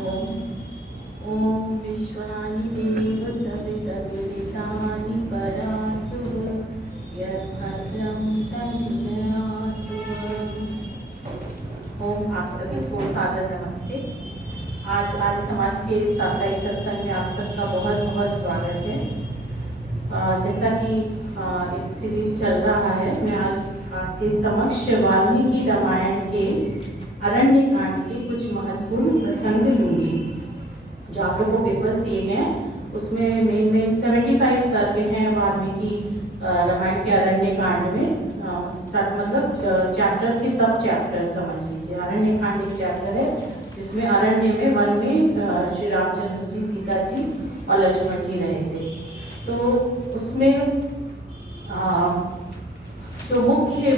ॐ विश्वानि देव सवितर्वितानि परासुर यद्भद्रं तन्नरासु। ओम आप सभी को सादर नमस्ते। आज आर्य समाज के साप्ताहिक सत्संग में आप सबका बहुत बहुत स्वागत है। जैसा कि एक सीरीज चल रहा है, मैं आज आपके समक्ष वाल्मीकि रामायण के अरण्य कांड के कुछ महत्वपूर्ण प्रसंग लूंगी। जो आप लोगों को पेपर्स दिए गए हैं उसमें मेन 75 सर्ग हैं वाल्मीकि रामायण के अरण्य कांड में। मतलब चैप्टर्स के सब चैप्टर समझ लीजिए। अरण्य कांड एक चैप्टर है जिसमें अरण्य में वन में श्री रामचंद्र जी, सीता जी और लक्ष्मण जी रहे थे। तो उसमें जो मुख्य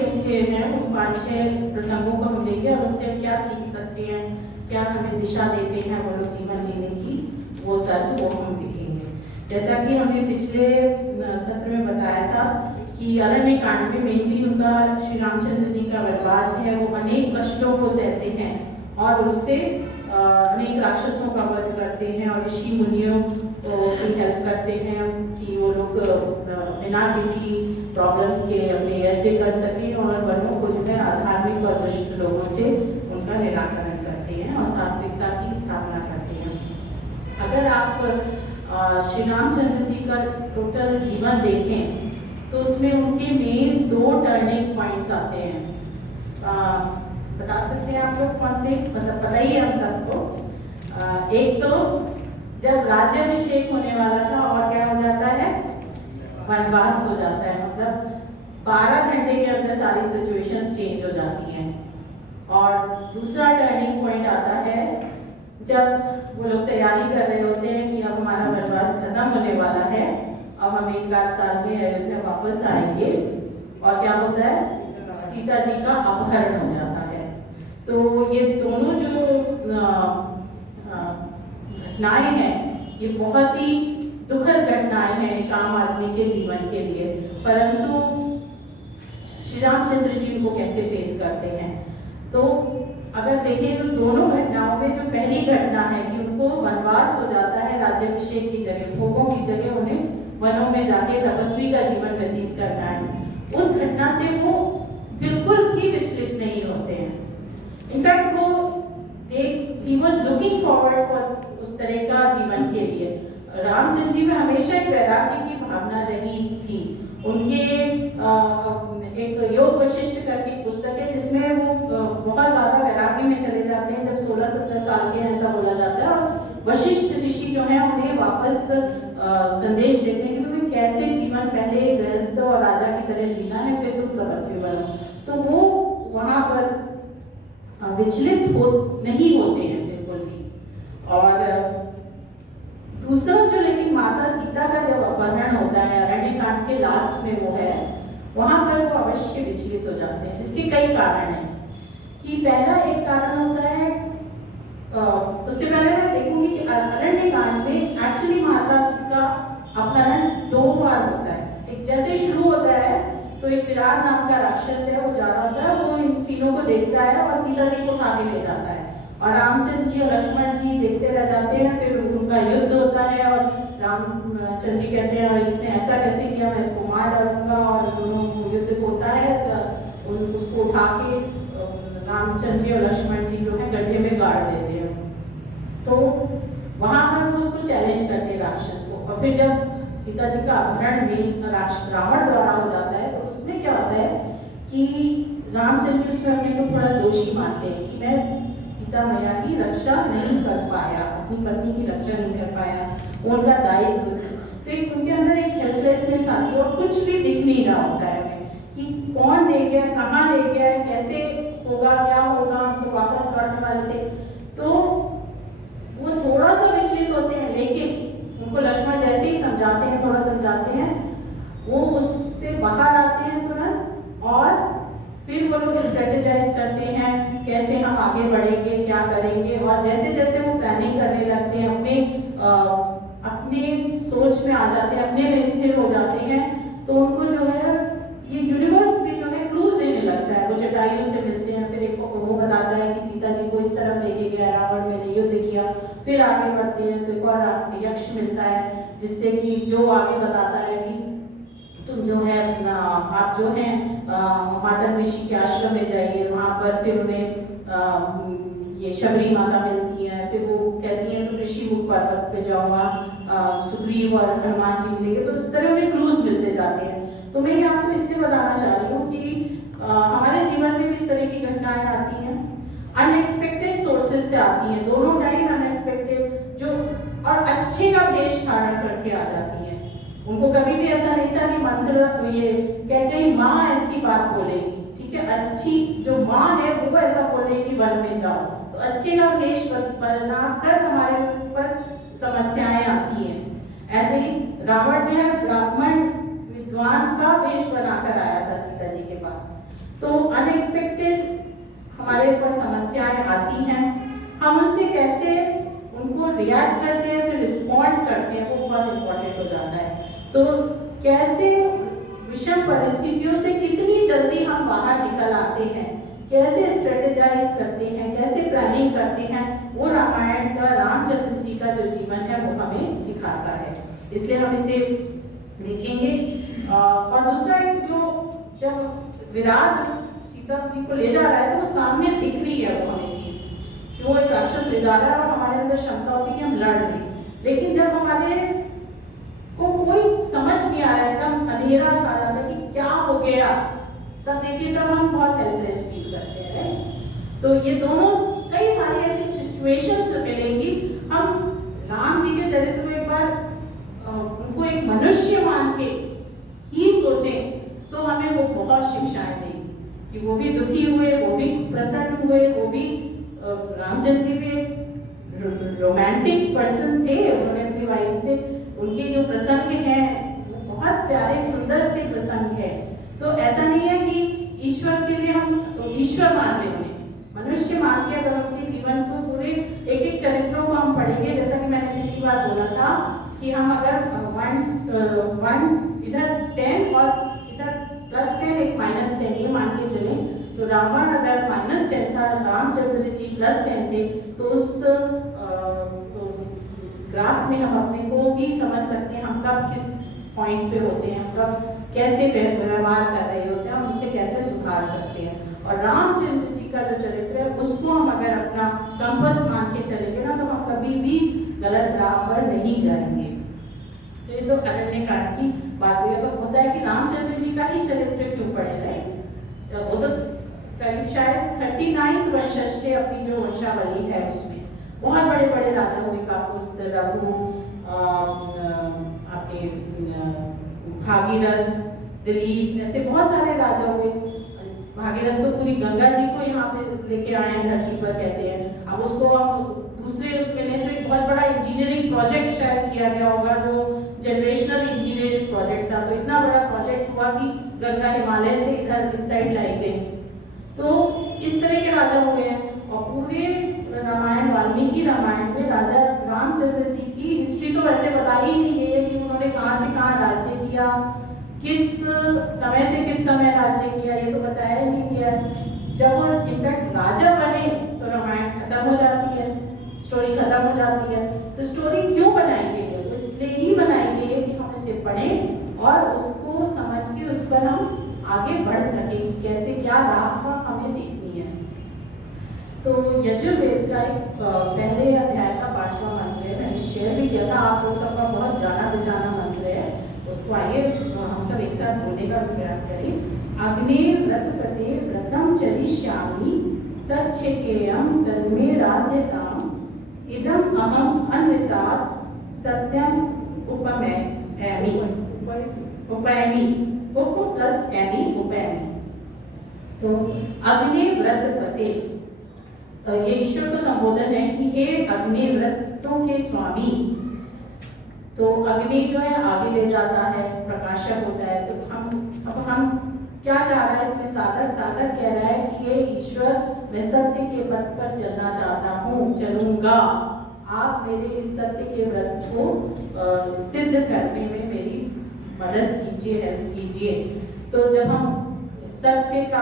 है उन 5-6 प्रसंगों को हम देखें और उनसे हम क्या सीख सकते हैं, क्या हमें दिशा देते हैं वो लोग जीवन जीने की, वो हम देखेंगे। जैसा कि हमने पिछले सत्र में बताया था कि अरण्य कांड में मेनली उनका श्री रामचंद्र जी का वनवास है। वो अनेक कष्टों को सहते हैं और उससे अनेक राक्षसों का वध करते हैं और ऋषि मुनियों की हेल्प करते हैं कि वो लोग बिना किसी प्रॉब्लम्स के अपने यज्ञ कर सकें और वनों को जो है अधार्मिक और दुष्ट लोगों से उनका निराकरण करते हैं और सात्विकता की स्थापना करते हैं। अगर आप श्री रामचंद्र जी का टोटल जीवन देखें तो उसमें उनके मेन 2 टर्निंग पॉइंट्स आते हैं। बता सकते हैं आप लोग कौन से? मतलब पता ही है हम सबको। एक तो जब राज्याभिषेक होने वाला था और क्या हो जाता है, वनवास हो जाता है। मतलब 12 घंटे के अंदर सारी सिचुएशंस चेंज हो जाती हैं। और दूसरा टर्निंग पॉइंट आता है जब वो लोग तैयारी कर रहे होते हैं कि अब हमारा वनवास खत्म होने वाला है, अब हम 1 लाख साल में अयोध्या वापस आएंगे। और क्या होता है, सीता जी का अपहरण हो जाता है। तो ये दोनों जो घटनाएं हैं ये बहुत ही दुखद घटनाएं हैं एक आम आदमी के जीवन के लिए। परंतु श्री रामचंद्र जी उनको कैसे फेस करते हैं, तो अगर देखें तो दोनों घटनाओं में जो पहली घटना है कि उनको वनवास हो जाता है, राज्याभिषेक की जगह, भोगों की जगह उन्हें वनों में जाके तपस्वी का जीवन व्यतीत करना है, उस घटना से वो बिल्कुल भी विचलित नहीं होते हैं। इनफैक्ट वो he was looking forward for उस तरह का जीवन के लिए। रामचंद्र जी में हमेशा एक वैराग्य की भावना रही थी। उनके एक योग वशिष्ठ करके पुस्तक है जिसमें वो बहुत ज्यादा वैराग्य में चले जाते हैं। जब 16-17 साल के ऐसा बोला जाता है और वशिष्ठ ऋषि जो है उन्हें वापस संदेश देते हैं कि तुम्हें कैसे जीवन पहले गृहस्थ और राजा की तरह जीना है, फिर तुम तपस्वी बनो। तो वो वहां पर विचलित नहीं होते हैं बिल्कुल भी। और दूसरा जो लेकिन माता सीता का जब अपहरण होता है अरण्य कांड के लास्ट में वो है, वहां पर वो अवश्य विचलित हो जाते हैं, जिसके कई कारण हैं। कि पहला एक कारण होता है, उससे पहले मैं देखूंगी कि अरण्य कांड में एक्चुअली माता जी का अपहरण 2 बार होता है। एक जैसे शुरू होता है तो एक विराट नाम का राक्षस है, वो जा रहा होता है, वो इन तीनों को देखता है और सीता जी को उठा के ले जाता है और रामचंद्र जी और लक्ष्मण जी देखते रह जाते हैं। फिर उनका युद्ध होता है और रामचंद्र जी कहते हैं इसने ऐसा कैसे किया, मैं इसको मार डालूंगा। और दोनों युद्ध होता है तो उसको उठा के रामचंद्र जी और लक्ष्मण जी जो है गड्ढे में गाड़ देते हैं। तो वहां पर वो उसको चैलेंज करते हैं राक्षस को। और फिर जब सीता जी का अपहरण भी रावण द्वारा हो जाता है तो उसमें क्या होता है कि रामचंद्र जी उसमें अपने को थोड़ा दोषी मानते हैं कि मैं सीता मैया की रक्षा नहीं कर पाया, अपनी पत्नी की रक्षा नहीं कर पाया, उनका दायित्व। तो एक उनके अंदर एक हेल्पलेसनेस आती है और कुछ भी दिख नहीं रहा होता है हमें कि कौन ले गया, कहाँ ले गया, कैसे होगा, क्या होगा, तो वापस लौटने वाले थे। तो वो थोड़ा सा विचलित होते हैं, लेकिन उनको लक्ष्मण जैसे ही समझाते हैं, थोड़ा समझाते हैं, वो उससे बाहर आते हैं तुरंत। और फिर वो लोग स्ट्रेटेजाइज करते हैं कैसे हम आगे बढ़ेंगे, क्या करेंगे। और जैसे जैसे वो प्लानिंग करने लगते हैं, अपने सोच में आ जाते हैं, अपने में स्थिर हो जाते हैं, तो उनको जो है ये यूनिवर्स भी जो है क्लूज देने लगता है। वो जटायु से मिलते हैं, फिर एक वो बताता है कि सीता जी को इस तरफ लेके गया रावण, मैंने युद्ध किया किया। फिर आगे बढ़ते हैं तो एक और यक्ष मिलता है, जिससे कि जो आगे बताता है कि तुम जो है आप जो है माता ऋषि के आश्रम में जाइए। वहाँ पर फिर उन्हें ये शबरी माता मिलती है। फिर वो कहती है तो ऋषि मुख पर्वत पे जाओ, वहाँ सुग्रीव और हनुमान जी मिलेंगे। तो इस तरह उन्हें क्लूज मिलते जाते हैं। तो मैं ये आपको इसलिए बताना चाह रही हूँ कि हमारे जीवन में भी इस तरह की घटनाएं आती हैं, अनएक्सपेक्टेड सोर्सेज से आती हैं, दोनों टाइम अनएक्सपेक्टेड, जो और अच्छे का वेश धारण करके आ जाती हैं। उनको कभी भी ऐसा नहीं था कि मंत्र ये कहते हैं माँ ऐसी बात बोलेगी, ठीक है, अच्छी जो माँ है वो ऐसा बोलेगी वन में जाओ, तो अच्छे का वेश बना कर हमारे ऊपर समस्याएं आती हैं। ऐसे ही रावण जो है ब्राह्मण विद्वान का वेश बनाकर आया था सीता जी के पास। तो अनएक्सपेक्टेड हमारे ऊपर समस्याएं आती हैं, हम उनसे कैसे उनको रिएक्ट करते हैं, फिर रिस्पॉन्ड करते हैं, वो बहुत इंपॉर्टेंट हो जाता है। तो कैसे विषम परिस्थितियों से कितनी जल्दी हम बाहर निकल आते हैं, कैसे स्ट्रेटेजाइज करते हैं, कैसे प्लानिंग करते हैं, वो रामायण का रामचंद्र जी का जो जीवन है वो हमें सिखाता है। इसलिए हम इसे लिखेंगे। और दूसरा एक जो जब विराट सीता जी को ले जा रहा है तो सामने दिख रही है वो हमें चीज कि वो एक राक्षस ले जा रहा है और हमारे अंदर क्षमता होती है कि हम लड़ लें, लेकिन जब हमारे को कोई समझ नहीं आ रहा है, एकदम अंधेरा छा जाता है कि क्या हो गया, तब देखिए तब हम बहुत हेल्पलेस फील करते हैं, राइट। तो ये दोनों कई सारी ऐसी सिचुएशंस मिलेंगी। हम राम जी के चरित्र को एक बार उनको एक मनुष्य मान के ही सोचें तो हमें वो बहुत शिक्षाएं देंगी कि वो भी दुखी हुए, वो भी प्रसन्न हुए, वो भी रामचंद्र जी भी रोमांटिक पर्सन थे, उन्होंने अपनी वाइफ से उनके जो प्रसंग हैं वो बहुत प्यारे सुंदर से प्रसंग है। तो ऐसा नहीं है कि ईश्वर के लिए हम ईश्वर मान लें, उन्हें मनुष्य मान के अगर उनके जीवन को पूरे एक एक चरित्रों को हम पढ़ेंगे, जैसा कि मैंने पिछली बार बोला था कि हम अगर वन इधर 10 और इधर +10 एक -10 ये मान के चलें, तो रावण अगर -10 था, रामचंद्र जी +10 थे, तो उस ग्राफ में हम अपने को भी समझ सकते हैं हम कब किस पॉइंट पे होते हैं, हम कब कैसे व्यवहार कर रहे होते हैं, हम उसे कैसे सुधार सकते हैं। और रामचंद्र जी का जो चरित्र है उसको हम अगर अपना कंपास मान के चलेंगे ना, तो हम कभी भी गलत राह पर नहीं जाएंगे। तो ये तो अरण्यकांड की बात हुई। अब होता है कि रामचंद्र जी का ही चरित्र क्यों पढ़े, राइट। वो तो करीब शायद 39 वंशज थे, अपनी जो वंशावली है उसमें बहुत बड़े बड़े राजा हुए, काकुस्थ, रघु, आपके भागीरथ, दिलीप, ऐसे बहुत सारे राजा हुए। भागीरथ तो पूरी गंगा जी को यहाँ पे लेके आए हैं धरती पर, कहते हैं। अब उसको हम दूसरे उसमें लें तो एक बहुत बड़ा इंजीनियरिंग प्रोजेक्ट शायद किया गया होगा, जो जनरेशनल इंजीनियरिंग प्रोजेक्ट था। तो इतना बड़ा प्रोजेक्ट हुआ कि गंगा हिमालय से इधर इस साइड लाई गई। तो इस तरह के राजा हुए हैं। और पूरे रामायण, वाल्मीकि रामायण में राजा रामचंद्र जी की हिस्ट्री तो वैसे बताई ही नहीं गई है कि उन्होंने कहाँ से कहाँ राज्य किया, किस समय से किस समय राज्य किया, ये तो बताया ही नहीं गया। जब वो इनफैक्ट राजा बने तो रामायण खत्म हो जाती है, स्टोरी खत्म हो जाती है। तो स्टोरी क्यों बनाई गई है? तो इसलिए ही बनाई गई है कि हम इसे पढ़ें और उसको समझ के उस पर हम आगे बढ़ सकें कि कैसे क्या राह हमें देखनी है। तो यजुर्वेद का एक पहले अध्याय का 5वां मंत्र है, मैंने शेयर भी किया था, आप लोग सबका बहुत जाना पहचाना मंत्र है। उसको आइए हम सब एक साथ बोलने का प्रयास करें। अग्ने व्रतपते व्रतम चरिष्यामि तच्छकेयम तन्मे राध्यताम इदम अहम अन्वितात् सत्यम उपमैमि। उपैमि, उप प्लस एमि, उपैमि। तो अग्नि व्रतपते, ये ईश्वर को संबोधन है कि हे अग्नि व्रतों के स्वामी। तो अग्नि जो है आगे ले जाता है, प्रकाशक होता है। तो हम क्या चाह रहा है इसमें साधक कह रहा है कि हे ईश्वर, मैं सत्य के पथ पर चलना चाहता हूँ, चलूंगा। आप मेरे इस सत्य के व्रत को सिद्ध करने में मेरी मदद कीजिए, हेल्प कीजिए। तो जब हम सत्य का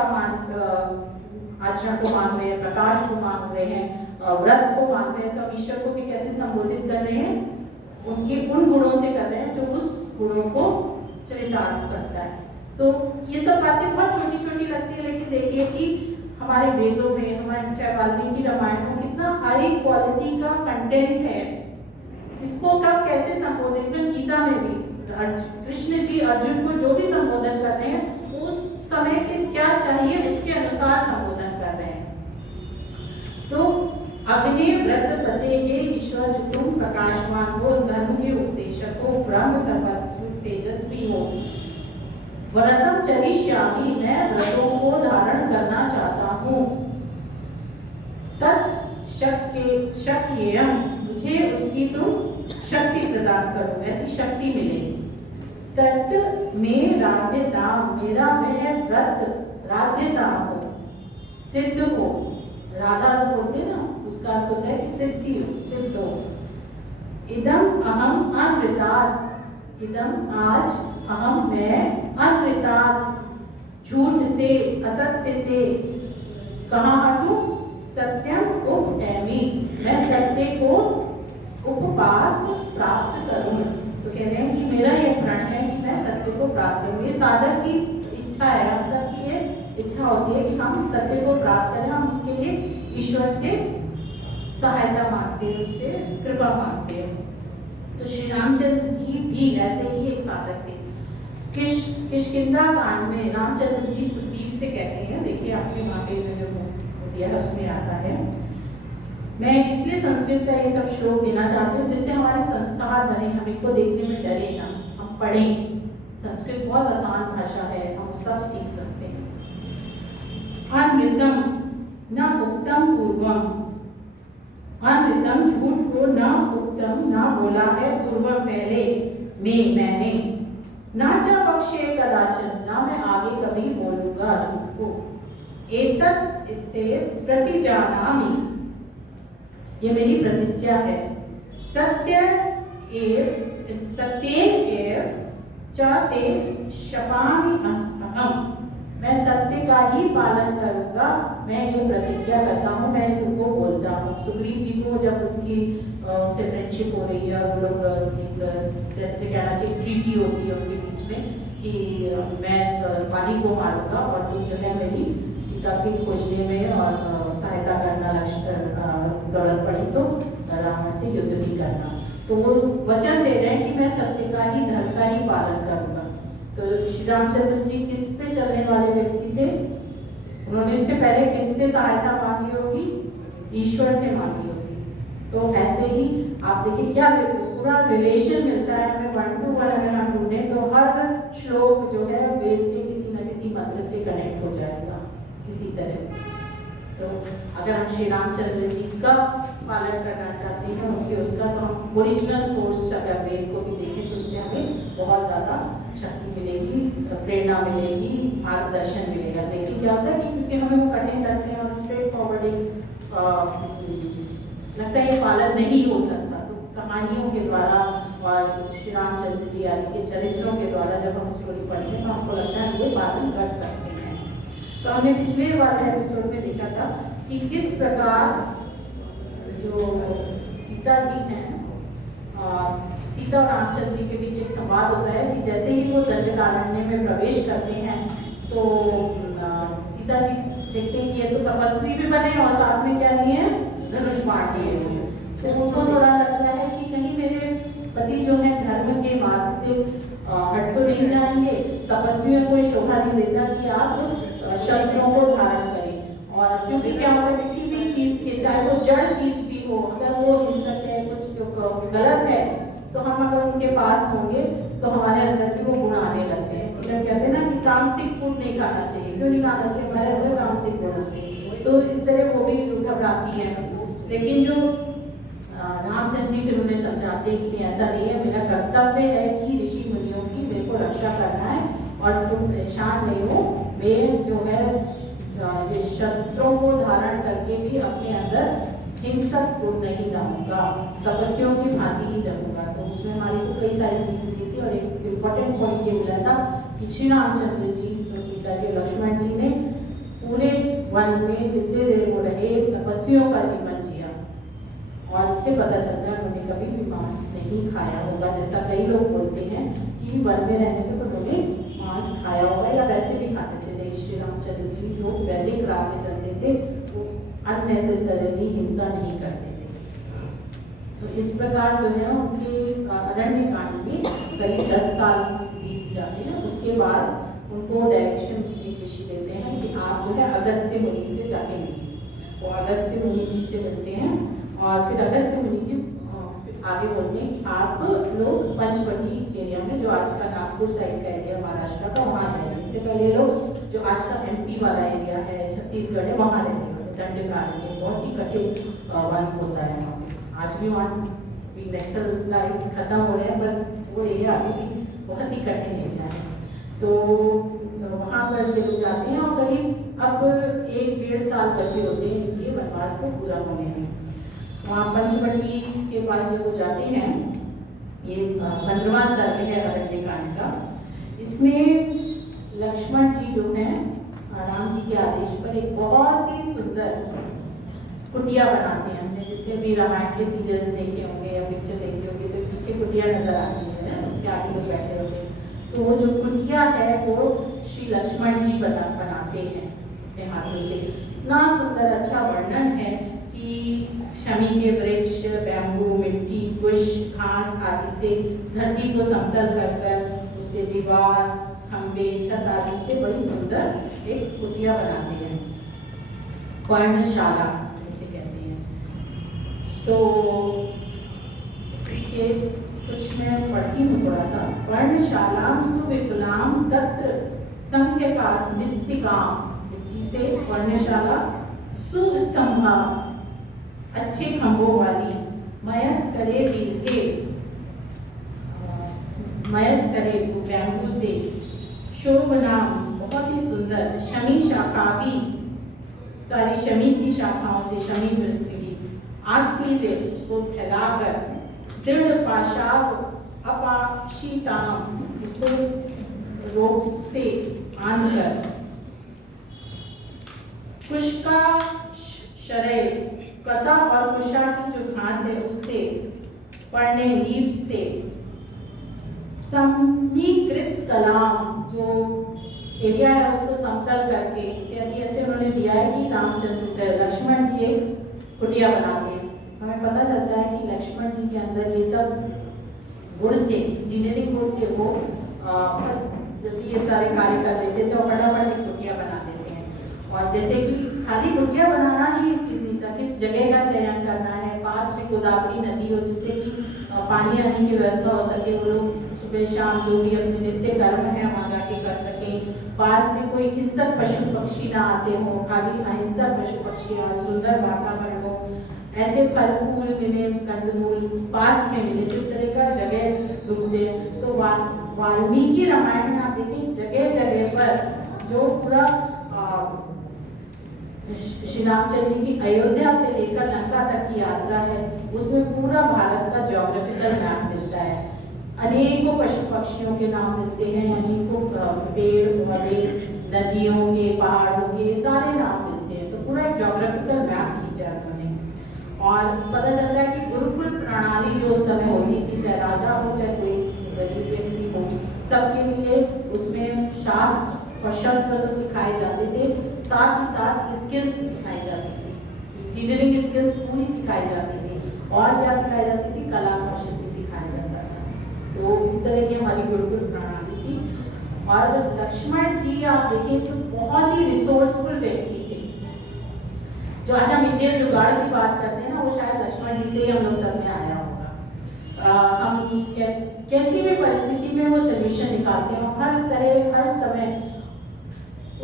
आचरण को मांग रहे हैं, प्रकाश को मांग रहे हैं, व्रत को मान रहे हैं तो हम ईश्वर को भी कैसे संबोधित कर रहे हैं, उनके उन गुणों से कर रहे हैं जो उस गुणों को चरितार्थ करता है। तो ये सब बातें बहुत छोटी छोटी लगती है, लेकिन देखिए कि हमारे वेदों में, हमारे चाहे वाल्मीकि रामायण में कितना हाई क्वालिटी का कंटेंट है, इसको कब कैसे संबोधित, गीता में भी कृष्ण जी अर्जुन को जो भी संबोधन कर रहे हैं उस समय के क्या चाहिए उसके अनुसार संबोधन कर रहे हैं। तो अग्नि व्रत पते हे ईश्वर, तुम प्रकाशमान हो, धर्म के उपदेशक हो, ब्रह्म तपस्वी तेजस्वी हो, व्रतम चरिष्यामि, मैं व्रतों को धारण करना चाहता हूँ, तत् शक्येयम, मुझे उसकी तुम शक्ति प्रदान करो, ऐसी शक्ति मिले। तत् में राध्यता, मेरा वह व्रत राध्यता हो, सिद्ध हो, राधा बोलते ना उसका अर्थ होता है कि सिद्धि हो, सिद्ध हो। इदम अहम अनृतात्, इदम आज अहम मैं, अनृतात् झूठ से, असत्य से कहाँ हटूं, सत्यम उपैमि, मैं सत्य को उपपास प्राप्त करूं। तो कह रहे हैं कि मेरा ये प्रण है कि मैं सत्य को प्राप्त करूं। ये साधक की इच्छा है, हम सब की ये इच्छा होती है कि हम सत्य को प्राप्त करें, हम उसके लिए ईश्वर से सहायता मांगते हैं, उससे कृपा मांगते हैं। तो श्री रामचंद्र जी भी ऐसे ही एक साधक थे। किष्किंधा कांड में रामचंद्र जी सुग्रीव से कहते हैं, देखिए आपके मापे में जो दिया है उसमें आता है, मैं इसलिए संस्कृत का ये सब श्लोक देना चाहती हूँ जिससे हमारे संस्कार बने, हम इनको देखने में डरे ना, हम पढ़ें। संस्कृत बहुत आसान भाषा है, हम सब सीख सकते हैं। अनृतम न उक्तम पूर्वम, अनृतम झूठ को न उक्तम न बोला है, पूर्वम पहले, में मैंने, ना च बख्शे कदाचन, ना मैं आगे कभी बोलूंगा झूठ को। एतत् प्रतिजानामि, ये मेरी प्रतिज्ञा है। सत्येन एव च ते शपामि अहम्, मैं सत्य का ही पालन करूंगा, मैं ये प्रतिज्ञा करता हूँ, मैं तुमको बोलता हूँ। सुग्रीव जी को जब उनकी उनसे फ्रेंडशिप हो रही है, वो लोग एक जैसे कहना चाहिए ट्रीटी होती है उनके बीच में कि मैं वाली को मारूंगा और तुम जो है मेरी सीता की खोजने में और सहायता करना, लक्ष्य जरूरत पड़ी तो रावण से युद्ध भी करना। तो वो वचन दे रहे हैं कि मैं सत्य का ही, धर्म का ही पालन करूंगा। तो श्री रामचंद्र जी किस पे चलने वाले व्यक्ति थे? उन्होंने इससे पहले किससे सहायता मांगी होगी? ईश्वर से मांगी होगी। तो ऐसे ही आप देखिए क्या पूरा रिलेशन मिलता है हमें, 1 to 1 अगर हम ढूंढें तो हर श्लोक जो है वेद के किसी न किसी मंत्र से कनेक्ट हो जाएगा किसी तरह। तो अगर हम श्री रामचंद्र जी का पालन करना चाहते हैं उनके उसका, तो हम ओरिजिनल सोर्स अगर वेद को भी देखें तो उससे हमें बहुत ज़्यादा शक्ति मिलेगी, प्रेरणा मिलेगी, मार्गदर्शन मिलेगा। लेकिन क्या होता है कि क्योंकि हमें वो कठिन लगते हैं और स्ट्रेट फॉरवर्डिंग लगता है ये पालन नहीं हो सकता, तो कहानियों के द्वारा और श्री रामचंद्र जी आदि के चरित्रों के द्वारा जब हम स्टोरी पढ़ते हैं तो हमको लगता है ये पालन कर सकते हैं। तो हमने पिछले वाले एपिसोड में देखा था कि किस प्रकार जो सीता जी हैं, सीता और रामचंद्र जी के बीच एक संवाद होता है कि जैसे ही वो दंडकारण्य में प्रवेश करते हैं तो सीता जी देखते हैं कि ये तो तपस्वी भी बने और साथ में क्या नहीं है, धनुष बाण लिए हुए। तो उनको थोड़ा लगता है कि कहीं मेरे पति जो है धर्म के मार्ग से हट तो नहीं जाएंगे, तपस्वियों को शोभा नहीं देता कि आप शस्त्रों को धारण करें। और क्योंकि क्या होता है किसी भी चीज के, चाहे वो जड़ चीज भी हो, अगर वो हिंसक है, कुछ जो गलत है, तो हम अगर उनके पास होंगे तो हमारे अंदर भी वो गुण आने लगते हैं। इसलिए हम कहते हैं ना कि तामसिक फूड नहीं खाना चाहिए। क्यों नहीं खाना चाहिए? हमारे अंदर तामसिक गुण होते हैं। तो इस तरह वो भी घबराती है। लेकिन जो रामचंद्र जी फिर उन्हें समझाते हैं कि ऐसा नहीं है, मेरा कर्तव्य है कि ऋषि मुनियों की मेरे को रक्षा करना है और तुम परेशान नहीं हो, मैं जो है ये शस्त्रों को धारण करके भी अपने अंदर हिंसक गुण नहीं लाऊंगा, तपस्वियों की भांति ही रहूंगा। तो उसमें हमारी को कई सारी सीख मिली थी और एक इम्पोर्टेंट पॉइंट ये मिला था कि श्री रामचंद्र जी, सीता जी, लक्ष्मण जी ने पूरे वन में जितने देर वो रहे तपस्वियों का जीवन जिया। और इससे पता चलता है उन्होंने कभी भी मांस नहीं खाया होगा। जैसा कई लोग बोलते हैं कि वन में रहने पे तो उन्होंने मांस खाया होगा या वैसे भी खाते थे, लेकिन श्री रामचंद्र जी जो वैदिक राह में चलते थे वो अननेसेसरीली हिंसा नहीं करते थे। तो इस प्रकार जो है उनके अरण्य कांड में करीब 10 साल बीत जाते हैं। उसके बाद उनको डायरेक्शन ऋषि देते हैं कि आप जो है अगस्त्य मुनि से जाके मिलिए। वो अगस्त्य मुनि जी से मिलते हैं और फिर अगस्त्य मुनि जी आगे बोलते हैं कि आप लोग पंचवटी एरिया में, जो आज का नागपुर साइड का एरिया महाराष्ट्र का, वहाँ जाइए। इससे पहले लोग जो आज का MP वाला एरिया है, छत्तीसगढ़ है, वहाँ रहने वाले दंडकारण्य, बहुत ही कठिन वन होता है वहाँ पे। आज भी वहाँ भी नक्सल लाइन्स खत्म हो रहे हैं, पर वो एरिया अभी भी बहुत ही कठिन एरिया है। तो वहाँ पर ये लोग जाते हैं और करीब अब 1-1.5 साल बचे होते हैं इनके वनवास को पूरा होने में। वहाँ पंचवटी के पास जब वो जाते हैं, ये 15वां सर्ग है अरण्य कांड का। इसमें लक्ष्मण जी जो हैं राम जी के आदेश पर एक बहुत ही सुंदर कुटिया बनाते हैं। हमने जितने भी रामायण के सीरियल्स देखे होंगे या पिक्चर देखी होंगी तो पीछे कुटिया नजर आती है, उसके आगे लोग बैठे होते हैं। तो वो जो कुटिया है वो श्री लक्ष्मण जी बनाते हैं अपने हाथों से। इतना सुंदर अच्छा वर्णन है कि शमी के वृक्ष, बैम्बू, मिट्टी, कुश, घास आदि से धरती को समतल कर उसे दीवार, खंबे, छत आदि से बड़ी सुंदर एक कुटिया बनाते हैं, पर्णशाला इसे कहते हैं। तो इसके कुछ मैं पढ़ती हूँ थोड़ा सा। पर्णशालाम सुविपुलाम तत्र संख्यका नित्यकाम, मिट्टी से पर्णशाला, सुस्तंभा अच्छे खंभों वाली, मयस करे दीर्घे, मयस करे बैम्बू से, शोभनाम बहुत ही सुंदर, शमी शाखा भी सारी शमी की शाखाओं से, शमी वृक्ष की, आस्तीर्य को फैलाकर, दृढ़ पाशाब अपाशीताम इसको रोप से बांधकर, कुशका शरय कसा और कुशा की जो घास है उससे, पढ़ने लीफ से, समीकृत तलाम जो एरिया है उसको समतल करके, यदि ऐसे उन्होंने दिया है कि रामचंद्र लक्ष्मण जी एक कुटिया बनाते हैं। हमें पता चलता है कि लक्ष्मण जी के अंदर ये सब गुण थे, इंजीनियरिंग गुण थे। वो जल्दी ये सारे कार्य कर देते थे और फटाफट एक कुटिया बना देते हैं। और जैसे कि खाली कुटिया बनाना ही एक चीज नहीं था, किस जगह का चयन करना है, पास में गोदावरी नदी हो जिससे कि पानी आने की व्यवस्था हो सके, वो लोग सुबह शाम जो भी अपने नित्य कर्म है वहाँ जाके कर सके, पास में कोई हिंसक पशु पक्षी ना आते हो, खाली अहिंसक पशु पक्षी आए, सुंदर वातावरण हो, ऐसे फल फूल मिले, कंदमूल पास में मिले, जिस तरह का जगह ढूंढते हैं। तो वाल्मीकि रामायण में आप देखिए जगह जगह पर जो पूरा श्री रामचंद्र जी की अयोध्या से लेकर लंका तक की यात्रा है, उसमें पूरा भारत का ज्योग्राफिकल मैप मिलता है। अनेकों पशु पक्षियों के नाम मिलते हैं, अनेकों पेड़ पौधे, नदियों के, पहाड़ों के सारे नाम मिलते हैं। तो पूरा एक ज्योग्राफिकल मैप खींचा उसने और पता चलता है कि गुरुकुल प्रणाली जो उस समय होती थी, चाहे राजा हो चाहे कोई गरीब व्यक्ति हो, सबके लिए उसमें शास्त्र और शस्त्र तो सिखाए जाते थे, साथ ही साथ स्किल्स सिखाई जाती थी, इंजीनियरिंग स्किल्स पूरी सिखाई जाती थी, और क्या सिखाई जाती थी, कला कौशल भी सिखाया जाता था। तो इस तरह की हमारी गुरुकुल प्रणाली थी। और लक्ष्मण जी आप देखें तो बहुत ही रिसोर्सफुल व्यक्ति थे। जो आज हम इंडियन जुगाड़ की बात करते हैं ना, वो शायद लक्ष्मण जी से ही हम लोग सब में आया होगा। हम कैसी भी परिस्थिति में वो सोल्यूशन निकालते हैं, हर तरह हर समय।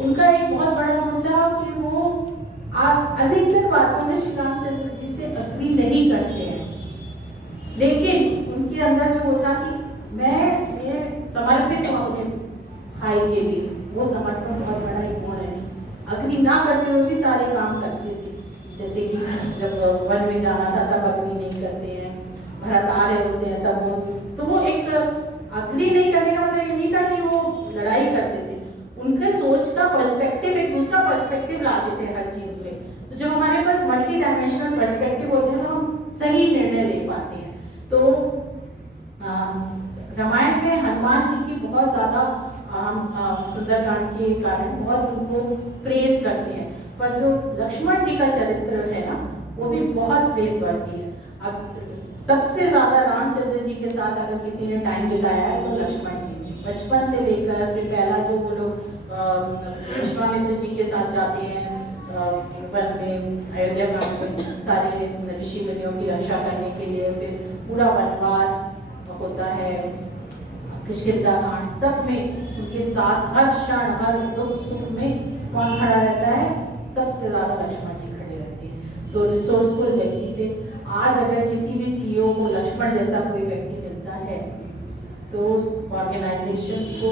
उनका एक बहुत बड़ा गुण था कि वो अधिकतर बातों में श्री रामचंद्र जी से अग्री नहीं करते हैं, लेकिन उनके अंदर जो होता कि मैं समर्पित हूँ अपने भाई के लिए, वो समर्पण बहुत बड़ा एक गुण है। अग्नि ना करते हुए भी सारे काम करते थे। जैसे कि जब वन में जाना था तब अग्नि नहीं करते हैं, भरत आ रहे होते हैं तब वो एक अग्नि नहीं करने का मतलब ये नहीं था कि वो लड़ाई करते थे। उनके सोच का पर्सपेक्टिव एक दूसरा पर्सपेक्टिव लाते थे हर चीज में। तो जब हमारे पास मल्टी डायमेंशनल पर्सपेक्टिव होते हैं तो हम सही निर्णय ले पाते हैं। तो रामायण में हनुमान जी की बहुत ज़्यादा सुंदरकांड के कारण बहुत उनको प्रेज करते हैं, पर जो लक्ष्मण जी का चरित्र है ना वो भी बहुत प्रेज बढ़ती है। अब सबसे ज़्यादा रामचंद्र जी के साथ अगर किसी ने टाइम बिताया है तो लक्ष्मण जी, बचपन से लेकर फिर पहला जो वो लोग विश्वामित्र जी के साथ जाते हैं वन में, अयोध्या में सारे ऋषि मुनियों की रक्षा करने के लिए, फिर पूरा वनवास होता है, किष्किंधा कांड, सब में उनके साथ हर क्षण हर दुख सुख में कौन खड़ा रहता है? सबसे ज्यादा लक्ष्मण जी खड़े रहते हैं। तो रिसोर्सफुल व्यक्ति थे। आज अगर किसी भी सीईओ को लक्ष्मण जैसा कोई व्यक्ति मिलता है तो उस ऑर्गेनाइजेशन को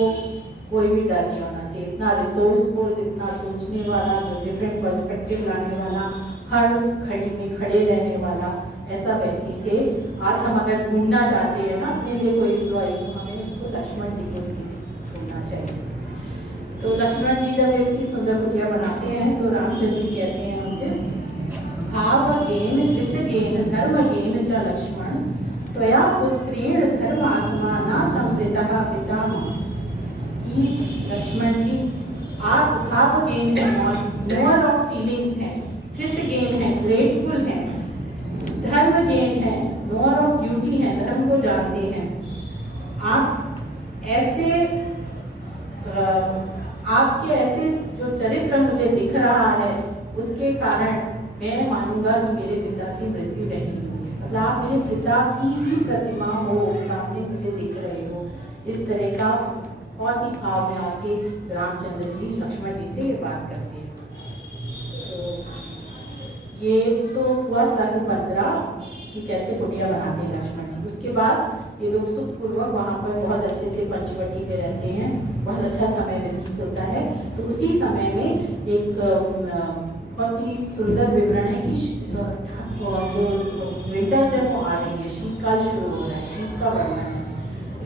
कोई भी डर नहीं होना चाहिए। इतना रिसोर्सफुल, इतना सोचने वाला, डिफरेंट पर्सपेक्टिव लाने वाला, हर घड़ी में खड़े रहने वाला ऐसा व्यक्ति थे। आज हम अगर ढूंढना चाहते हैं ना अपने लिए कोई एम्प्लॉय, तो हमें उसको लक्ष्मण जी को ढूंढना चाहिए। तो लक्ष्मण जी जब इतनी सुंदर कुटिया बनाते हैं तो रामचंद्र जी कहते हैं उनसे, आवगेन कृतगेन धर्मगेन च लक्ष्मण त्वया पुत्रेण धर्मात्मा न संवृतः पितामह। कि लक्ष्मण जी आप आवगेन है, नोअर ऑफ फीलिंग्स है, कृतगेन है, ग्रेटफुल है, धर्म गेन है, नोअर ऑफ ड्यूटी है, धर्म को जानते हैं। आप ऐसे आपके ऐसे जो चरित्र मुझे दिख रहा है उसके कारण मैं मानूंगा कि मेरे पिता की मृत्यु नहीं हुई। मतलब आप मेरे पिता की ही प्रतिमा हो, सामने मुझे दिख रहे हो। इस तरह का बहुत ही भाव में आके रामचंद्र जी लक्ष्मण जी से ये बात करते हैं। तो ये तो हुआ सर्ग 15 कि कैसे कुटिया बनाते हैं लक्ष्मण जी। उसके बाद ये लोग सुखपूर्वक वहाँ पर बहुत अच्छे से पंचवटी में रहते हैं, बहुत अच्छा समय व्यतीत होता है। तो उसी समय में एक बहुत ही सुंदर विवरण है कि जो विंटर्स है वो आ रही है, शीतकाल शुरू हो रहा है, शीत का वर्णन है।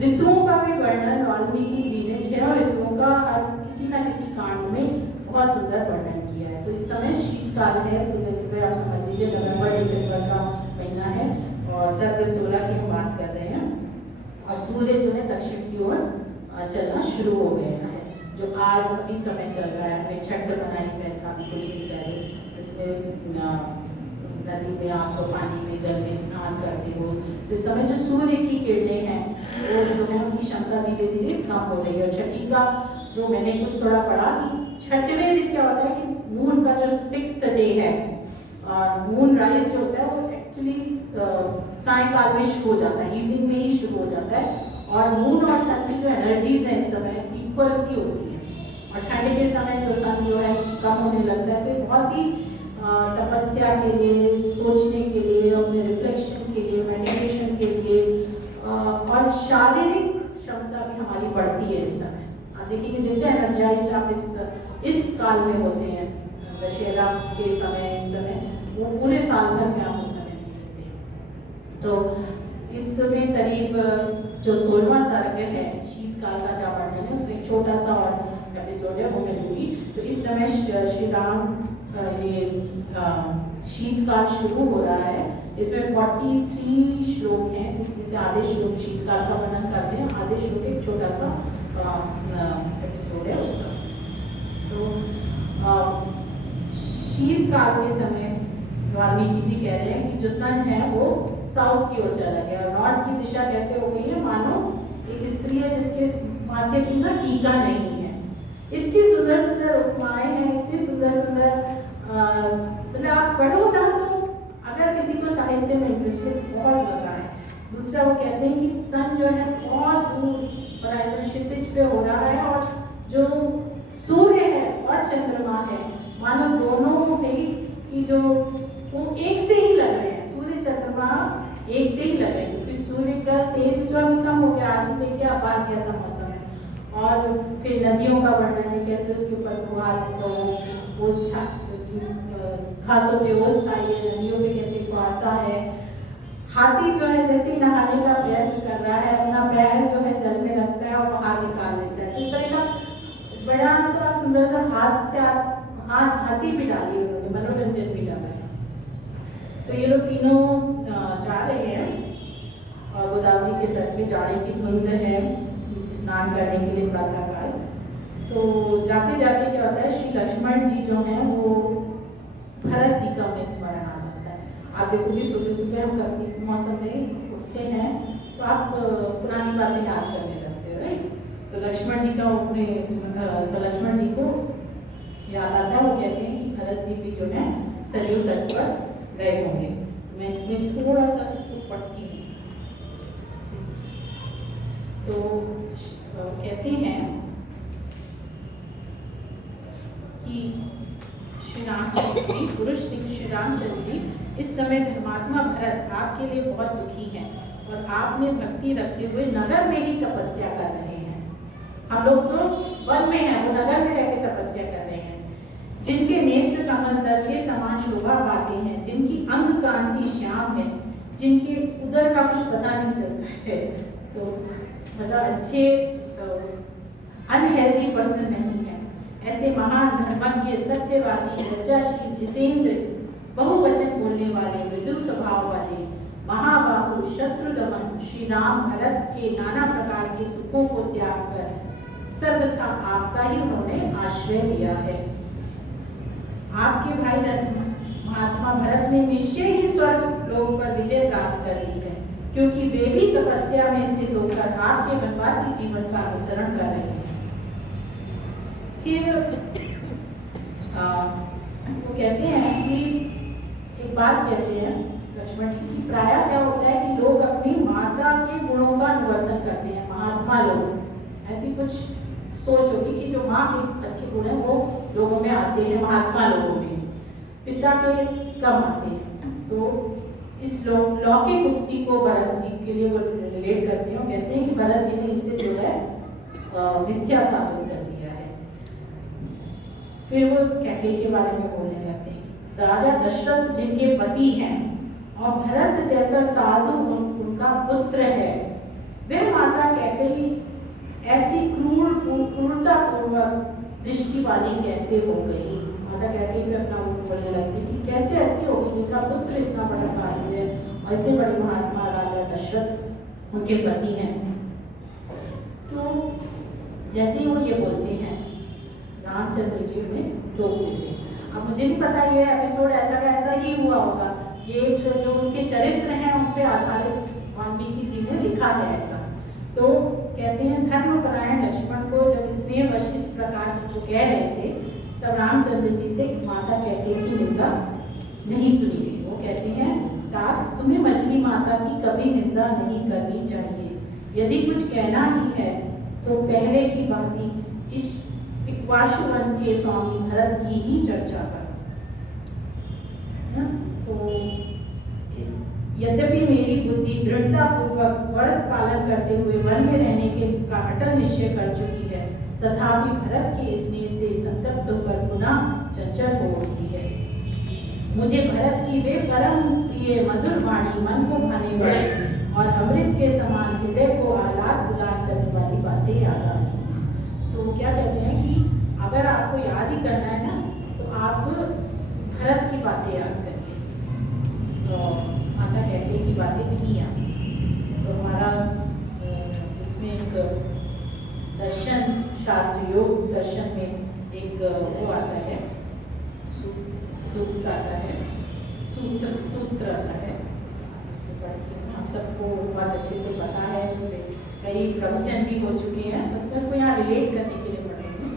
ऋतुओं का भी वर्णन वाल्मीकि जी ने 6 ऋतुओं का हर किसी न किसी कांड में बहुत सुंदर वर्णन किया है। तो इस समय शीतकाल है, सुबह सुबह आप समझ लीजिए नवंबर दिसंबर का महीना है और सर्ग 16 की हम बात कर रहे हैं और सूर्य जो है दक्षिण की ओर चलना शुरू हो गया है, जो आज अभी समय चल रहा है। हमने छठ बनाई है काफी कुछ दिन पहले, जिसमें नदी में आप पानी में जल में स्नान करते हो। तो इस समय जो सूर्य की किरणें हैं वो जो है उनकी क्षमता धीरे धीरे कम हो रही है। और छठी का जो मैंने कुछ थोड़ा पढ़ा कि छठवें दिन क्या होता है कि मून का जो 6th डे है, मून राइज जो होता है वो एक्चुअली सायंकाल में शुरू हो जाता है, इवनिंग में ही शुरू हो जाता है। और मून और सन की जो एनर्जीज है इस समय इक्वल सी होती है। और ठंड के समय जो सन जो है कम होने लगता है, तो बहुत ही तपस्या के लिए, सोचने के लिए, अपने रिफ्लेक्शन के लिए, मेडिटेशन के लिए और शारीरिक क्षमता भी हमारी बढ़ती है इस समय। आप देखिए जितने एनर्जाइज आप इस काल में होते हैं, दशहरा के समय, इस समय वो पूरे साल भर में आप उस समय नहीं रहते हैं। तो इसमें करीब जो 16वां सर्ग है शीतकाल का जो वर्णन है उसमें एक छोटा सा और एपिसोड है वो मैं लूँगी। तो इस समय श्री राम ये शीतकाल शुरू हो रहा है। इसमें 43 श्लोक हैं जिसमें से आधे श्लोक शीतकाल का वर्णन करते हैं, आधे श्लोक एक छोटा सा एपिसोड है उसका। तो शीतकाल के समय वाल्मीकि जी कह रहे हैं कि जो सन है वो साउथ की ओर चला गया और नॉर्थ की दिशा कैसे हो गई है, मानो एक स्त्री है जिसके माथे पे ना टीका नहीं है। इतनी सुंदर सुंदर उपमाएं हैं, इतनी सुंदर सुंदर मतलब आप पढ़ो ना तो अगर किसी को साहित्य में इंटरेस्ट है बहुत मजा है। दूसरा वो कहते हैं कि सन जो है बहुत दूर होराइजन क्षितिज पे हो रहा है और जो सूर्य है और चंद्रमा है मानो दोनों की जो वो एक से ही लग रहे हैं, सूर्य चंद्रमा एक से ही लग रहे हैं क्योंकि सूर्य का तेज जो अभी कम हो गया। आज देखिए आप बाहर कैसा मौसम है। और फिर नदियों का वर्णन है कैसे उसके ऊपर ओस घासों पे ओस छाई है, नदियों पे कैसे कुहासा है। हाथी जो है जैसे ही नहाने का प्रयत्न कर रहा है अपना पैर जो है जल में रखता है और बाहर निकाल लेता है। इस तरह का बड़ा सा सुंदर सा हंसी भी डाली है उन्होंने, मनोरंजन भी डाला है। तो ये लोग तीनों जा रहे हैं गोदावरी के तट पे, जाड़े की धुंध है, स्नान करने के लिए प्रातःकाल। तो जाते जाते क्या होता है, श्री लक्ष्मण जी जो हैं वो भरत जी का उन्हें स्मरण आ जाता है। आप देखोगे सुबह सुबह हम इस मौसम में उठते हैं तो आप पुरानी बातें याद करने लगते हो, राइट। तो लक्ष्मण जी का अपने तो लक्ष्मण जी को याद आता है। वो कहते हैं कि भरत जी भी जो है सरयू तट पर गए होंगे। मैं इसमें थोड़ा सा इसको पढ़ती हूँ। तो कहते हैं कि श्री रामचंद्र जी, पुरुष सिंह श्री रामचंद्र जी इस समय धर्मात्मा भरत आपके लिए बहुत दुखी हैं और आप में भक्ति रखते हुए नगर में ही तपस्या कर रहे हैं। हम लोग तो वन में हैं, वो नगर में रहकर तपस्या कर रहे हैं। जिनके नेत्र कमल दल के समान शोभा पाते हैं, जिनकी अंग कांति श्याम है, जिनके उदर का कुछ पता नहीं चलता है, तो मतलब अच्छे अनहेल्दी पर्सन नहीं है, ऐसे महान धर्मज्ञ, सत्यवादी, लज्जाशील, जितेंद्र, बहुवचन बोलने वाले, मृदु स्वभाव वाले, महाबाहु, शत्रु दमन श्री राम भरत के नाना प्रकार के सुखों को त्याग कर सर्वथा आपका ही उन्होंने आश्रय लिया है। आपके भाई महात्मा भरत ने निश्चय ही स्वर्ग लोक पर विजय प्राप्त कर ली है, क्योंकि वे भी तपस्या में स्थित होकर आपके वनवासी जीवन का अनुसरण कर रहे हैं। फिर वो कहते हैं कि एक बात कहते हैं लक्ष्मण जी की, प्रायः क्या होता है कि लोग अपनी माता के गुणों का अनुवर्तन करते हैं, महात्मा लोग। ऐसी कुछ सोच होगी कि जो माँ के अच्छे गुण हैं वो लोगों में आते हैं, महात्मा लोगों में, पिता के कम आते हैं। तो इस लौकिक उक्ति को भरत जी के लिए वो रिलेट करते हैं। कहते हैं कि भरत जी ने इससे जो है मिथ्या साबित कर दिया है। फिर वो कैकेयी के बारे में बोलने लगते हैं कि राजा दशरथ जिनके पति हैं और भरत जैसा साधु उनका पुत्र है, वह माता कैकेयी ऐसी क्रूरता पूर्वक दृष्टि वाली कैसे हो गई। माता कैकेयी भी अपना मुख बोलने लगती कि कैसे ऐसी होगी जिनका पुत्र इतना बड़ा साधु है और इतने बड़े महात्मा राजा दशरथ उनके पति हैं। तो जैसे ही वो ये बोलते हैं, रामचंद्र जी उन्हें टोक देते हैं। अब मुझे नहीं पता ये एपिसोड ऐसा का ऐसा ही हुआ होगा, ये एक जो उनके चरित्र हैं उन पे आधारित वाल्मीकि जी ने लिखा है ऐसा। तो कहते हैं धर्मपरायण लक्ष्मण को जब स्नेह वश इस प्रकार को कह रहे थे, तब रामचंद्र जी से माता कैकेयी की निंदा नहीं सुनी गई। वो कहते हैं तात, तुम्हें मछली माता की कभी निंदा नहीं करनी चाहिए। यदि कुछ कहना ही है तो पहले की बात इस इक्ष्वाकु के स्वामी भरत की ही चर्चा कर। तो यद्यपि मेरी बुद्धि दृढ़ता पूर्वक व्रत पालन करते हुए वन में रहने के का अटल निश्चय कर चुकी है, तथापि भरत के स्नेह से संतप्त होकर पुनः चंचल हो उठती है। मुझे भरत की वे परम प्रिय मधुर वाणी, मन को भाने वाली और अमृत के समान हृदय को आह्लाद प्रदान करने वाली बातें याद आ रही। तो क्या कहते हैं कि अगर आपको याद ही करना है ना, तो आप भरत की बातें याद करिए, तो माता कैकेयी की बातें नहीं याद। तो हमारा इसमें एक दर्शन शास्त्र, योग दर्शन में एक वो आता है, सूत्र आता है, सूत्र आता है, उसको पढ़ते हैं। आप सबको बहुत अच्छे से पता है, उसमें कई प्रवचन भी हो चुके हैं, बस मैं उसको यहाँ रिलेट करने के लिए पढ़ रही हूँ।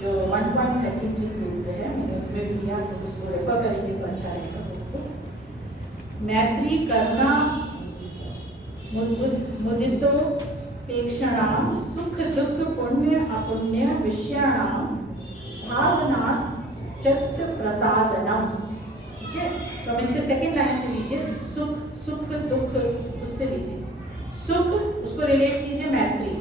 जो 1.33 सूत्र है, मैंने उसमें भी लिया, तो उसको रेफर करेंगे तो अच्छा रहेगा। मैत्री करुणा मुदितोपेक्षणाम सुख दुख पुण्य अपुण्य विषयाणाम भावनात् चित्त प्रसादनम। ठीक है, तो हम इसके सेकंड लाइन से लीजिए, सुख दुख, उससे लीजिए सुख, उसको रिलेट कीजिए मैत्री।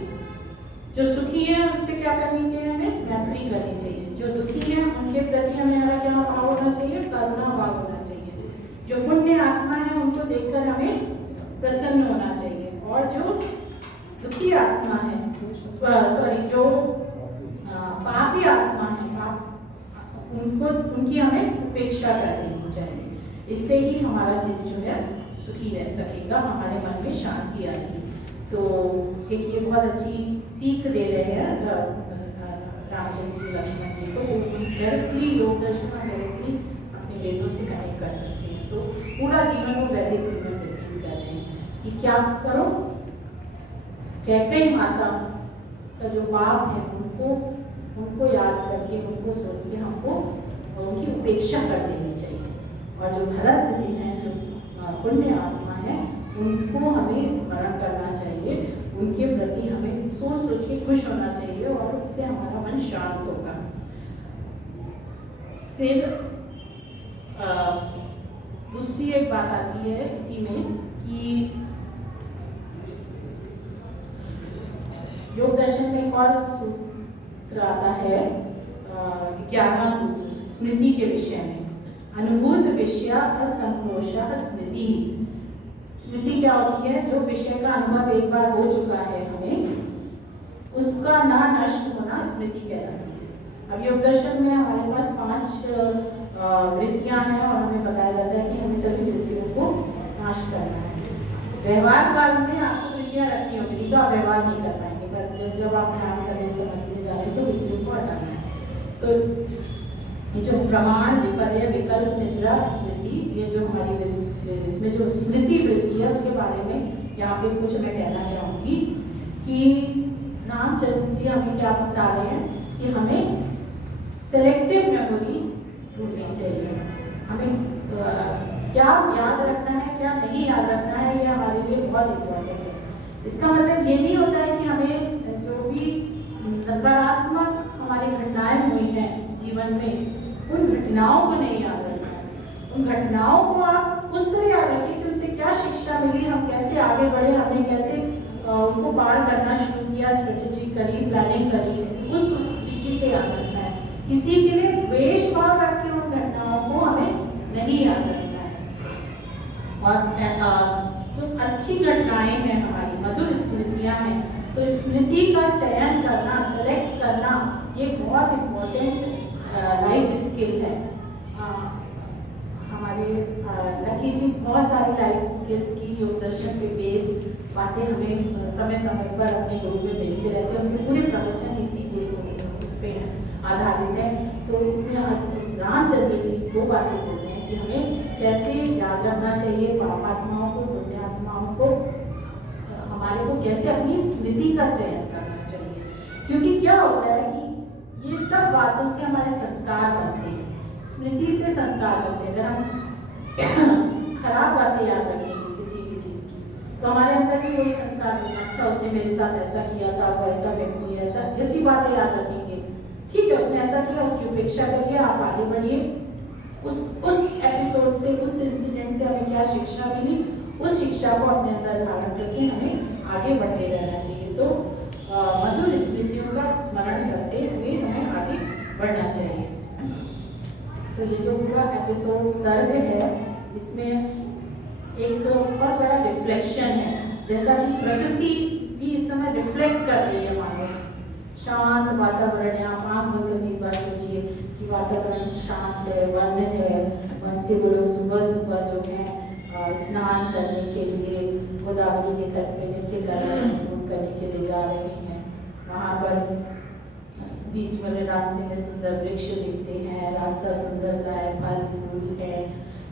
जो सुखी है उससे क्या करनी चाहिए, हमें मैत्री करनी चाहिए। जो दुखी है उनके प्रति हमें क्या भाव होना चाहिए, करुणा भाव होना चाहिए। जो पुण्य आत्मा है उनको देखकर हमें प्रसन्न होना चाहिए, और जो दुखी आत्मा है, जो पापी आत्मा है, उनको उनकी हमें उपेक्षा कर देनी चाहिए। इससे ही हमारा चित्त जो है सुखी रह सकेगा, हमारे मन में शांति आएगी। तो एक ये बहुत अच्छी सीख दे रहे हैं रामचंद्र जी लक्ष्मण जी को, जो डायरेक्टली योग दर्शन और डायरेक्टली अपने वेदों से कनेक्ट कर सकते हैं। तो पूरा जीवन वो वैदिक जीवन व्यतीत कर रहे हैं कि क्या करो, कैकेयी माता का जो बाप है उनको याद करके, उनको सोच के हमको उनकी उपेक्षा कर देनी चाहिए। और जो भरत जी हैं, जो पुण्य आत्मा है, उनको हमें स्मरण करना चाहिए, उनके प्रति हमें सोच के खुश होना चाहिए और उससे हमारा मन शांत होगा। फिर दूसरी एक बात आती है इसी में कि योग दर्शन में एक और सूत्र आता है, 11वां सूत्र, स्मृति के विषय में। अनुभूत विषय असंकोश स्मृति। स्मृति क्या होती है? जो विषय का अनुभव एक बार हो चुका है हमें, उसका ना नष्ट होना स्मृति कहलाती है। अब योग दर्शन में हमारे पास 5 वृत्तियां हैं और हमें बताया जाता है कि हमें सभी वृत्तियों को नाश करना है। व्यवहार काल में आपको वृत्तियां रखनी होगी, नहीं तो आप व्यवहार नहीं कर पाएंगे, पर जब आप ध्यान करने समाधि में जा रहे हैं तो वृत्तियों को हटाना है। तो ये जो प्रमाण, विपर्य, विकल्प, निद्रा, स्मृति, ये जो हमारी इसमें जो स्मृति वृत्ति है उसके बारे में यहाँ पे कुछ मैं कहना चाहूँगी कि रामचंद्र जी हमें क्या बता रहे हैं कि हमें सेलेक्टिव मेमोरी ढूंढनी चाहिए। हमें क्या याद रखना है, क्या नहीं याद रखना है, ये हमारे लिए बहुत इम्पोर्टेंट है। इसका मतलब ये नहीं होता है कि हमें जो भी नकारात्मक हमारी घटनाएं हुई हैं जीवन में, उन घटनाओं को नहीं याद रखना है। उन घटनाओं को आप उस तरह याद रखिए कि उनसे क्या शिक्षा मिली, हम कैसे आगे बढ़े, हमने कैसे उनको पार करना शुरू किया, स्ट्रेटेजी करी, प्लानिंग करी, उस दृष्टि से याद रखना है। किसी के लिए द्वेष भाव रख के उन घटनाओं को हमें नहीं याद रखना है। और जो अच्छी घटनाएं हैं, हमारी मधुर स्मृतियां हैं, तो स्मृति का चयन करना, सेलेक्ट करना, ये बहुत इम्पोर्टेंट लाइफ स्किल है। हमारे लकी जी बहुत सारी लाइफ स्किल्स की योग दर्शन पे बेस्ड बातें हमें समय समय पर अपने ग्रुप में भेजते रहते हैं। उनके पूरे प्रवचन इसी उस पर आधारित है। तो इसमें आज रामचंद्र जी 2 बातें बोल रहे हैं कि हमें कैसे याद रखना चाहिए पापात्माओं को, पुण्यात्माओं को, हमारे को कैसे अपनी स्मृति का चयन करना चाहिए। क्योंकि क्या होता है कि ये सब बातों से हमारे संस्कार बनते हैं, स्मृति से संस्कार बनते हैं। अगर हम खराब बातें याद रखेंगे किसी भी चीज़ की, तो हमारे अंदर भी वही संस्कार होगा, अच्छा उसने मेरे साथ ऐसा किया था, वो ऐसा व्यक्ति ऐसा, ऐसी बातें याद रखेंगे। ठीक है, उसने ऐसा किया, उसकी उपेक्षा करिए, आप आगे बढ़िए। उस एपिसोड से, उस इंसिडेंट से हमें क्या शिक्षा मिली, उस शिक्षा को अपने अंदर धारण करके हमें आगे बढ़ते रहना चाहिए। तो मधुर स्मृतियों का स्मरण करते हुए हमें आगे बढ़ना चाहिए। तो ये जो पूरा एपिसोड सर्ग है, इसमें एक बहुत बड़ा रिफ्लेक्शन है, जैसा कि प्रकृति भी इस समय रिफ्लेक्ट कर रही है। मानो शांत वातावरण है, आप आँख बंद करके एक बार सोचिए कि वातावरण शांत है, वन है, वन से वो लोग सुबह सुबह जो है स्नान करने के लिए गोदावरी के तट पे नृत्य करने के लिए जा रहे हैं। वहाँ पर बीच वाले रास्ते में सुंदर वृक्ष दिखते हैं, रास्ता सुंदर सा है, फल फूल है।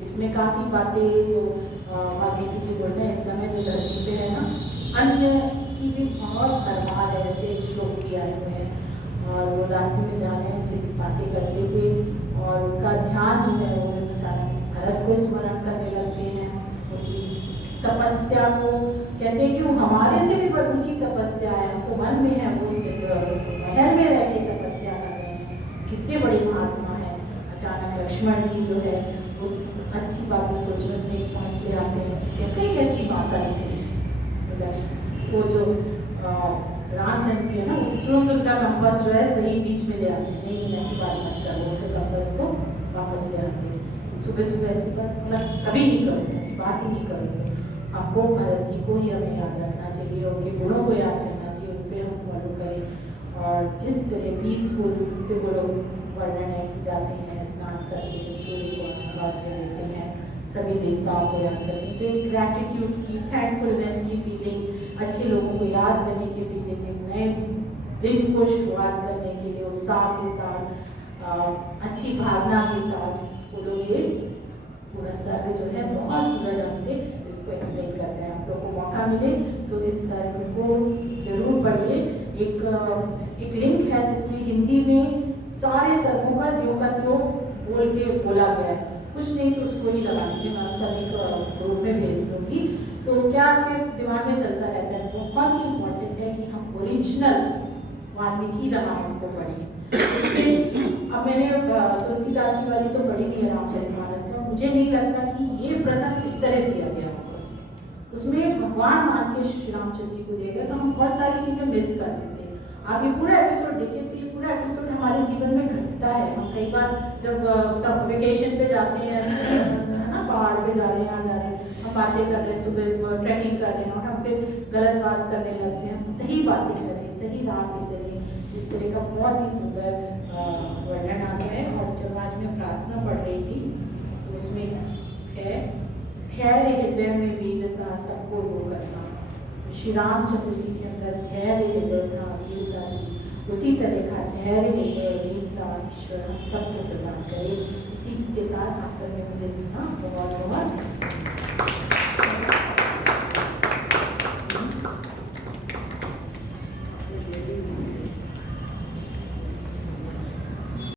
इसमें काफ़ी बातें जो वाल्मीकि जी बोल रहे हैं, इस समय जो धरती पे है ना, अन्य की भी बहुत भरमार है, ऐसे श्लोक भी आए हुए हैं। और वो रास्ते में जा रहे हैं जिन बातें करते हुए, और उनका ध्यान जो है वो अचानक भरत को स्मरण करने लगते हैं, उनकी तपस्या को। कहते हैं कि वो हमारे से भी बड़ी ऊंची तपस्या है, हम तो मन में है, वो महल में रह के तपस्या कर रहे हैं, कितने बड़े महात्मा है। अचानक लक्ष्मण जी जो है उस अच्छी बात जो सोच रहे उसमें एक पॉइंट ले आते हैं कि कई कैसी बात आई थी। वो जो रामचंद्र जी है ना, तुरंत उनका कंपास जो है सही बीच में ले आते हैं, नहीं ऐसी बात मत करो, उनके कंपास को वापस ले आते हैं। सुबह सुबह ऐसी बात मतलब कभी नहीं करो, ऐसी बात ही नहीं करो। आपको भरत जी को ही हमें याद रखना चाहिए, उनके गुणों को याद करना चाहिए, उन पर हम फॉलो करें। और जिस तरह पीसफुल के वो लोग वर्णन है कि जाते हैं, स्नान करते हैं, सूर्य को आशीर्वाद देते हैं, सभी देवताओं को याद करने के, ग्रैटिट्यूड की, थैंकफुलनेस की फीलिंग, अच्छे लोगों को याद करने की फीलिंग, नए दिन को शुरुआत करने के लिए उत्साह के साथ, अच्छी भावना के साथ वो लोग ये पूरा सर्वे जो है बहुत सुंदर ढंग से इसको एक्सप्लेन करते हैं। आप लोग को मौका मिले तो इस सर्वे को जरूर पढ़िए। एक लिंक है जिसमें हिंदी में सारे सर्वों का जो का त्यो बोल के बोला गया है, कुछ नहीं तो उसको ही लगा दीजिए, मैं उसका लिंक ग्रुप में भेज दूँगी। तो क्या आपके दिमाग में चलता रहता है, बहुत ही इम्पोर्टेंट है कि हम ओरिजिनल वाल्मीकि रामायण को पढ़ें। अब मैंने तुलसीदास जी वाली तो पढ़ी थी रामचरितमानस का, मुझे नहीं लगता कि ये प्रसंग इस तरह दिया गया होगा उसमें भगवान मान के श्री रामचंद्र जी को दिया गया, तो हम बहुत सारी चीज़ें मिस कर देते हैं। आप ये पूरा एपिसोड देखिए तो ये पूरा एपिसोड हमारे जीवन में घटता है। हम कई बार जब सब वेकेशन पे जाते हैं, है ना, पहाड़ पे जा रहे हैं, यहाँ जा रहे हैं, हम बातें कर रहे हैं, सुबह ट्रैकिंग कर रहे हैं और हम फिर गलत बात करने लगते हैं। हम सही बातें करें, सही राह पे चलें, इस तरह का बहुत ही सुंदर वर्णन आ गया है। और जब आज मैं प्रार्थना पढ़ रही थी तो उसमें है, धैर्य हृदय में वीरता सबको दो करना। श्री रामचंद्र जी के अंदर धैर्य हृदय था, वीरता थी, उसी तरह का धैर्य हृदय वीरता ईश्वर हम सबको प्रदान करे। इसी के साथ आप सबने मुझे सुना, बहुत बहुत